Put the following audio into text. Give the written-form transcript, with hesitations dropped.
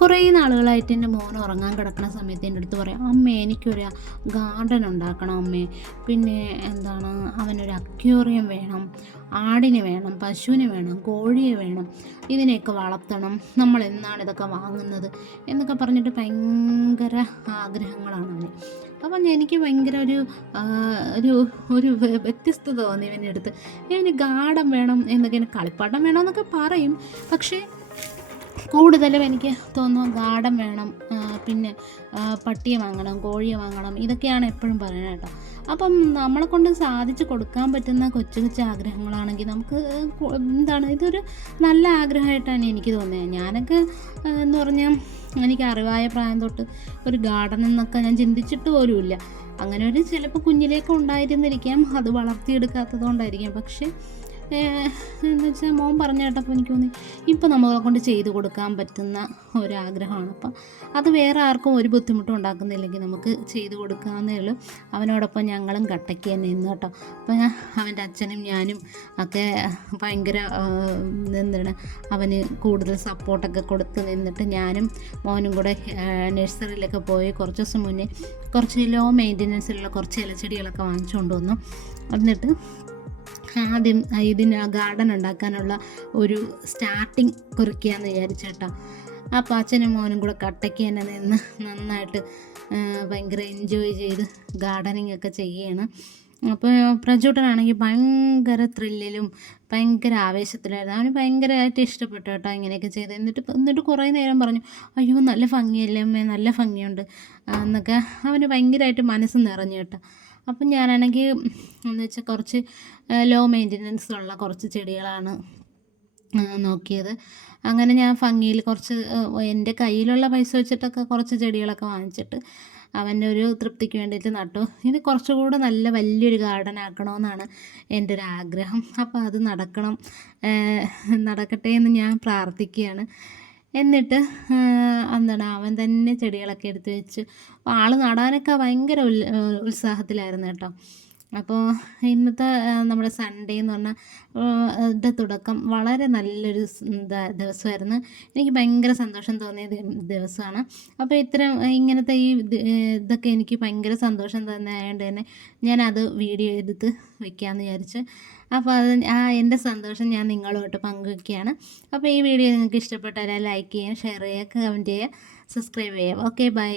കുറേ നാളുകളായിട്ട് എൻ്റെ മോൻ ഉറങ്ങാൻ കിടക്കുന്ന സമയത്ത് എൻ്റെ അടുത്ത് പറയാം, അമ്മേ എനിക്കൊരു ഗാർഡൻ ഉണ്ടാക്കണം അമ്മേ, പിന്നെ എന്താണ് അവനൊരു അക്വേറിയം വേണം, ആടിനെ വേണം, പശുവിനെ വേണം, കോഴിയെ വേണം, ഇതിനെയൊക്കെ വളർത്തണം, നമ്മൾ എന്നാണ് ഇതൊക്കെ വാങ്ങുന്നത് എന്നൊക്കെ പറഞ്ഞിട്ട് ഭയങ്കര ആഗ്രഹങ്ങളാണ് അവന്. അപ്പം എനിക്ക് ഭയങ്കര ഒരു ഒരു വ്യത്യസ്തത തോന്നി ഇവൻ്റെ അടുത്ത്. ഇവന് ഗാർഡൻ വേണം എന്നൊക്കെ, കളിപ്പാട്ടം വേണമെന്നൊക്കെ പറയും, പക്ഷേ കൂടുതലും എനിക്ക് തോന്നുന്നു ഗാർഡൻ വേണം, പിന്നെ പട്ടിയെ വാങ്ങണം, കോഴിയെ വാങ്ങണം, ഇതൊക്കെയാണ് എപ്പോഴും പറയുന്നത് കേട്ടോ. അപ്പം നമ്മളെ കൊണ്ട് സാധിച്ചു കൊടുക്കാൻ പറ്റുന്ന കൊച്ചു കൊച്ചു ആഗ്രഹങ്ങളാണെങ്കിൽ നമുക്ക് എന്താണ് ഇതൊരു നല്ല ആഗ്രഹമായിട്ടാണ് എനിക്ക് തോന്നിയത്. ഞാനൊക്കെ എന്ന് പറഞ്ഞാൽ എനിക്ക് അറിവായ പ്രായം തൊട്ട് ഒരു ഗാർഡൻ എന്നൊക്കെ ഞാൻ ചിന്തിച്ചിട്ട് പോലുമില്ല. അങ്ങനെ ഒരു ചിലപ്പോൾ കുഞ്ഞിലേക്ക് ഉണ്ടായിരുന്നിരിക്കാം, അത് വളർത്തിയെടുക്കാത്തത് കൊണ്ടായിരിക്കാം. പക്ഷേ എന്ന് വെച്ചാൽ മോൻ പറഞ്ഞു കേട്ടപ്പോൾ എനിക്ക് തോന്നി ഇപ്പം നമ്മളെ കൊണ്ട് ചെയ്ത് കൊടുക്കാൻ പറ്റുന്ന ഒരാഗ്രഹമാണ്. അപ്പം അത് വേറെ ആർക്കും ഒരു ബുദ്ധിമുട്ടും ഉണ്ടാക്കുന്നില്ലെങ്കിൽ നമുക്ക് ചെയ്ത് കൊടുക്കാവുന്നേ ഉള്ളൂ. അവനോടൊപ്പം ഞങ്ങളും കട്ടയ്ക്ക് തന്നെ നിന്ന് കേട്ടോ. അപ്പോൾ അവൻ്റെ അച്ഛനും ഞാനും ഒക്കെ ഭയങ്കര എന്താണ് അവന് കൂടുതൽ സപ്പോർട്ടൊക്കെ കൊടുത്ത് നിന്നിട്ട് ഞാനും മോനും കൂടെ നഴ്സറിയിലൊക്കെ പോയി കുറച്ച് ദിവസം മുന്നേ കുറച്ച് ലോ മെയിൻ്റനൻസിലുള്ള കുറച്ച് ഇലച്ചെടികളൊക്കെ വാങ്ങിച്ചുകൊണ്ട് വന്നു. എന്നിട്ട് ആദ്യം ഇതിന് ഗാർഡൻ ഉണ്ടാക്കാനുള്ള ഒരു സ്റ്റാർട്ടിങ് കുറിക്കുകയെന്ന് വിചാരിച്ചേട്ടാ. അപ്പോൾ അച്ഛനും മോനും കൂടെ കട്ടയ്ക്ക് തന്നെ നിന്ന് നന്നായിട്ട് ഭയങ്കര എൻജോയ് ചെയ്ത് ഗാർഡനിങ് ഒക്കെ ചെയ്യുകയാണ്. അപ്പോൾ പ്രചോദനാണെങ്കിൽ ഭയങ്കര ത്രില്ലിലും ഭയങ്കര ആവേശത്തിലായിരുന്നു. അവന് ഭയങ്കരമായിട്ട് ഇഷ്ടപ്പെട്ടു കേട്ടോ ഇങ്ങനെയൊക്കെ ചെയ്ത്. എന്നിട്ട് കുറേ നേരം പറഞ്ഞു, അയ്യോ നല്ല ഭംഗിയല്ലേ അമ്മേ, നല്ല ഭംഗിയുണ്ട് എന്നൊക്കെ അവന് ഭയങ്കരമായിട്ട് മനസ്സ് നിറഞ്ഞു കേട്ടോ. അപ്പം ഞാനാണെങ്കിൽ എന്ന് വെച്ചാൽ കുറച്ച് ലോ മെയിൻ്റനൻസ് ഉള്ള കുറച്ച് ചെടികളാണ് നോക്കിയത്. അങ്ങനെ ഞാൻ ഭംഗിയിൽ കുറച്ച് എൻ്റെ കയ്യിലുള്ള പൈസ വെച്ചിട്ടൊക്കെ കുറച്ച് ചെടികളൊക്കെ വാങ്ങിച്ചിട്ട് അവൻ്റെ ഒരു തൃപ്തിക്ക് വേണ്ടിയിട്ട് നട്ടു. ഇത് കുറച്ചുകൂടെ നല്ല വലിയൊരു ഗാർഡൻ ആക്കണമെന്നാണ് എൻ്റെ ഒരു ആഗ്രഹം. അപ്പോൾ അത് നടക്കട്ടെ എന്ന് ഞാൻ പ്രാർത്ഥിക്കുകയാണ്. എന്നിട്ട് എന്താണ് അവൻ തന്നെ ചെടികളൊക്കെ എടുത്ത് വെച്ച് ആൾ നടാനൊക്കെ ഭയങ്കര ഉത്സാഹത്തിലായിരുന്നു കേട്ടോ. അപ്പോൾ ഇന്നത്തെ നമ്മുടെ സൺഡേ എന്ന് പറഞ്ഞാൽ തുടക്കം വളരെ നല്ലൊരു ദിവസമായിരുന്നു. എനിക്ക് ഭയങ്കര സന്തോഷം തോന്നിയ ദിവസമാണ്. അപ്പോൾ ഇങ്ങനത്തെ ഇതൊക്കെ എനിക്ക് ഭയങ്കര സന്തോഷം തന്നെ ആയതുകൊണ്ട് തന്നെ ഞാനത് വീഡിയോ എടുത്ത് വെക്കാമെന്ന് വിചാരിച്ചു. അപ്പോൾ എൻ്റെ സന്തോഷം ഞാൻ നിങ്ങളുമായിട്ട് പങ്കുവയ്ക്കുകയാണ്. അപ്പോൾ ഈ വീഡിയോ നിങ്ങൾക്ക് ഇഷ്ടപ്പെട്ടാൽ ലൈക്ക് ചെയ്യുക, ഷെയർ ചെയ്യുക, കമൻറ്റ് ചെയ്യുക, സബ്സ്ക്രൈബ് ചെയ്യുക. Okay, by.